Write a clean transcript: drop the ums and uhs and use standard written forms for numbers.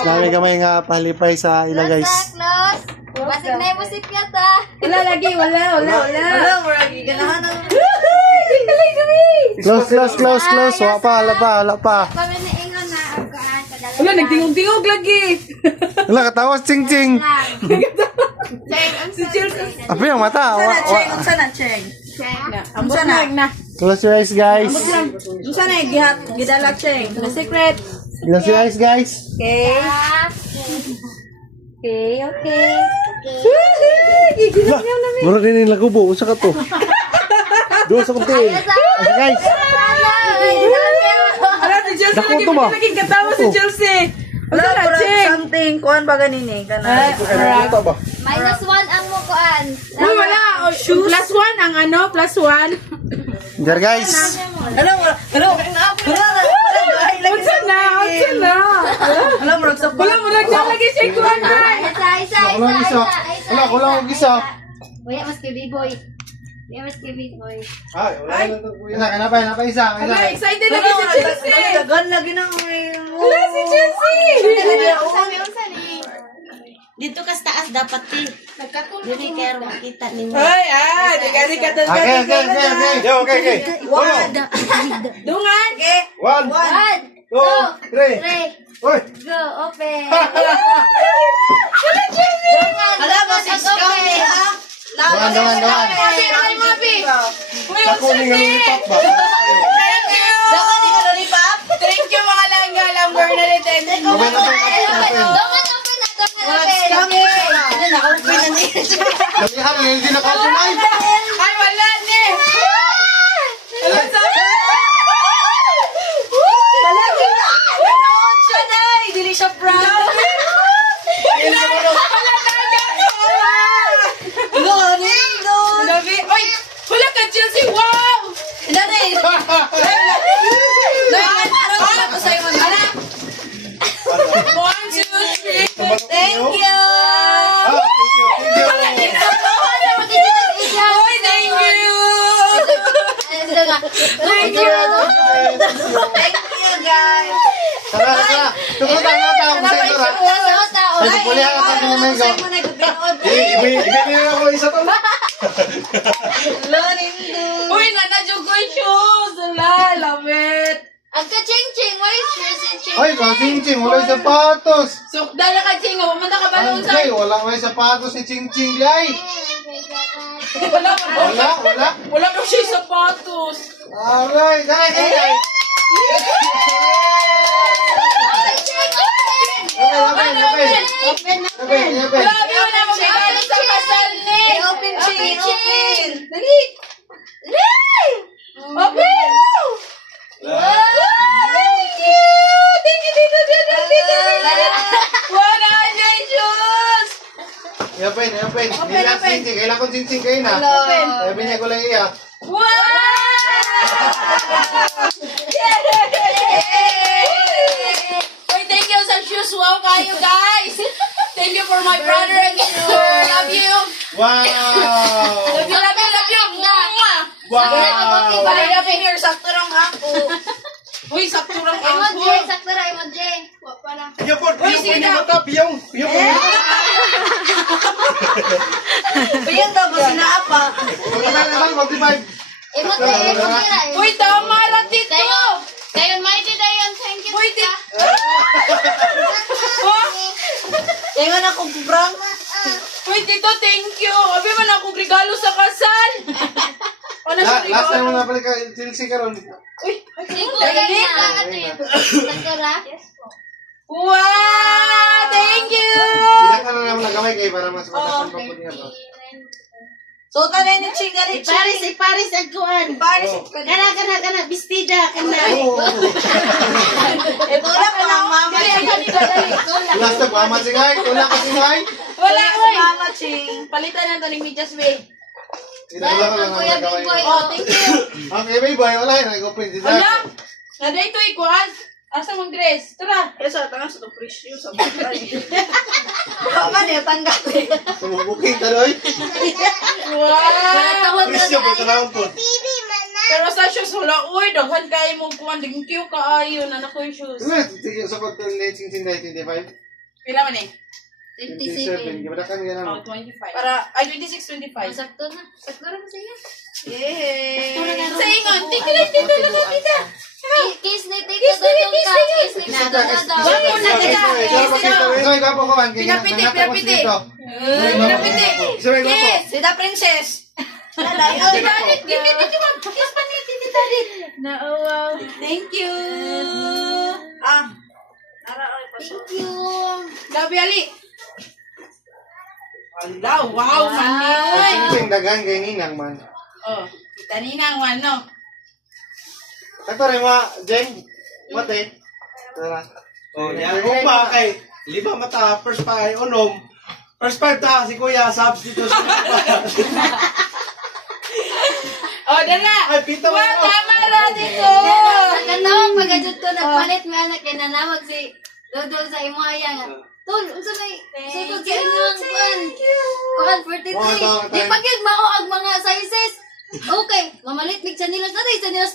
Dami kamay nga palipay sa ila guys. Close. Basig na yung musik niya ta. Wala lagi, wala. Wala, maragi ganahan ng... Close. Wala pa. Kami na ingon na ang kaan. Wala, nagtingog-tingog lagi. Wala, katawas, ching. Si Chelsea. Apa yung mata? Unsa na, Cheng? Ambot na. Close your eyes, guys. Unsa na, gidala, Cheng? The secret. Close your eyes, guys. Okay. Lah, murag din yung lagubo. Usa ka to. Doon sa kunti. Okay, guys. Ala, si Chelsea Dako to ba? lagi katawa si Chelsea. Wala Wala, na, Cheng. something. Kuhan ba ganini? Kana. Ba? -1 ang mo kuan. Uy, wala. Plus one ang ano, plus one. Diyan, guys. Hello. Unsa na. Hello, murag sa Wala mo naglalagi siya kuhan na. Isa. Wala ko isa. Wala mas kay B-boy. Ay, wala pa isa. Wala, excited lagi si Chelsea. Dagan lagi ng... Wala si Chelsea. Dito ka sa taas dapat Dili kaya makita ninyo. Ay, di ka Okay. Dungan. 1, 2, 3. Oy. Go, open. Hala ba si Scotty, ha? Doon. Uy, Ako ni ngalipat ba? Thank you. Dapat di ka lollipop? Thank you mga langga. Lamber na rin. Open. Kamihan, hindi naka-open ay. Ay, wala ni. Wala sa... Palagi na! Panood siya, Nay! Dili siya proud! Gabi. Oy, wala ka Chelsea. Wow. Nanay! Nay, parang ako sa'yo man. 1, 2, 3. Thank you! Oy, thank you. Thank you, guys! Tara. Tungkol tayo sa ito. Ay, pulihan ka sa mga Sa'yo mo nag-upload. Ibigay ako isa to. Lorindo! Uy, nanadyo ko yung shoes. Wala, love it. Ang ka-ching-ching, why is ching-ching? Ay, ching-ching, wala yung sapatos. Sukda na ka, Ching. Wala ka balong sa... Ay, wala may sapatos si ching-ching, ay. Wala. Wala daw siya yung sapatos. Alright, ay. Open. Grabe, wala mo galing sa kasal ni. Open, Ching! Open! Dali. Open. Thank you, dito. Wala niya yung shoes. Open. Nila ching-ching, kailan ko ching-ching kayo na. Open. Sabi niya ko lang iya. Wow! Oy, thank you sa shoes. Wow kayo, guys. Thank you for my brother again. Love you. Wow! Love you. Wow! Love you here. Sakto lang ako. Uy, sakto lang ako. Emoji, sakto ra emoji. Wa pa na. Piyong. Piyang daw ba sinaapa? Mag-divide. Emoji ra. Uy, tama lang dito. Dayon may di dayon, thank you. Uy, tita. Ingon ako, Brang. Uy, tito, thank you. Abi man akong regalo sa kasal. Ano siya regalo? Last time mo nabalik ka, Chelsea ka ron. Uy, Siguro na ano yun. Sakto ra. wow! Thank you! Ilan ka na naman nagamay kayo para mas matasan pa po niya ba? So, tanay ni Ching, gani, Ching. Paris ang kuan. Paris. Kana, bestida, kana. Wala ka lang, mama. Last time, mama singay, tula ka singay. Wala, Si uy. Mama Ching. Palitan na ito ng medyas, be. Wala ka lang Kuya nagamay. Bimboy. Oh, thank you. Okay, bye-bye. Wala yun, nag-open din Wala. Nada ito, ikuan. Asa mong dress? Tara. Eh, sa tangan sa presyo sa bagay. Baka man, tanggal. Sumubuking taroy. Wow! Presyo po, tanawag po. Pero sa shoes, wala. Uy, daghan kayo mong kuwan. Thank you, kaayo. Nanak ko yung shoes. Ano, tigil sa pagtuloy, 1925. Pila man eh? 27. Gimadakan ka Oh, na. 25. Para, ay, 26, 25. Sakto na. Sakto na siya. Yay! Sa Sa ingon, tita lang, tita lang, tita. Kiss ni tita daw yung ka. Kiss ni tita daw. Wala na kita. Isa may gwapo ko man. Pinapiti, pinapiti. Pinapiti. Isa may gwapo. Kiss! Sida princess. Tita Dalit, give me tita ma'am. Kiss pa ni tita Dalit. Na, oh, wow. Thank you. Thank you. Gabi Ali. Ala, wow, manioy. Sing dagan kay ninang man. Oh, kita ninang man, no? Ato rin Jeng. Mate. Tara. Oh, yan. Kung ba kay lima mata, first pa ay unom. First five ta, si Kuya, substitution. Oh, dala. Ay, pito Wow, mo. tama ra dito. Nagkatawag magajud ko nagpalit may anak kay nanawag si Dodol sa imo ayang. Tol, unsa may sugod sa inyong kuan 43. Di pa gyud mao ang mga sizes. Okay, mamalit mig sa nila 43.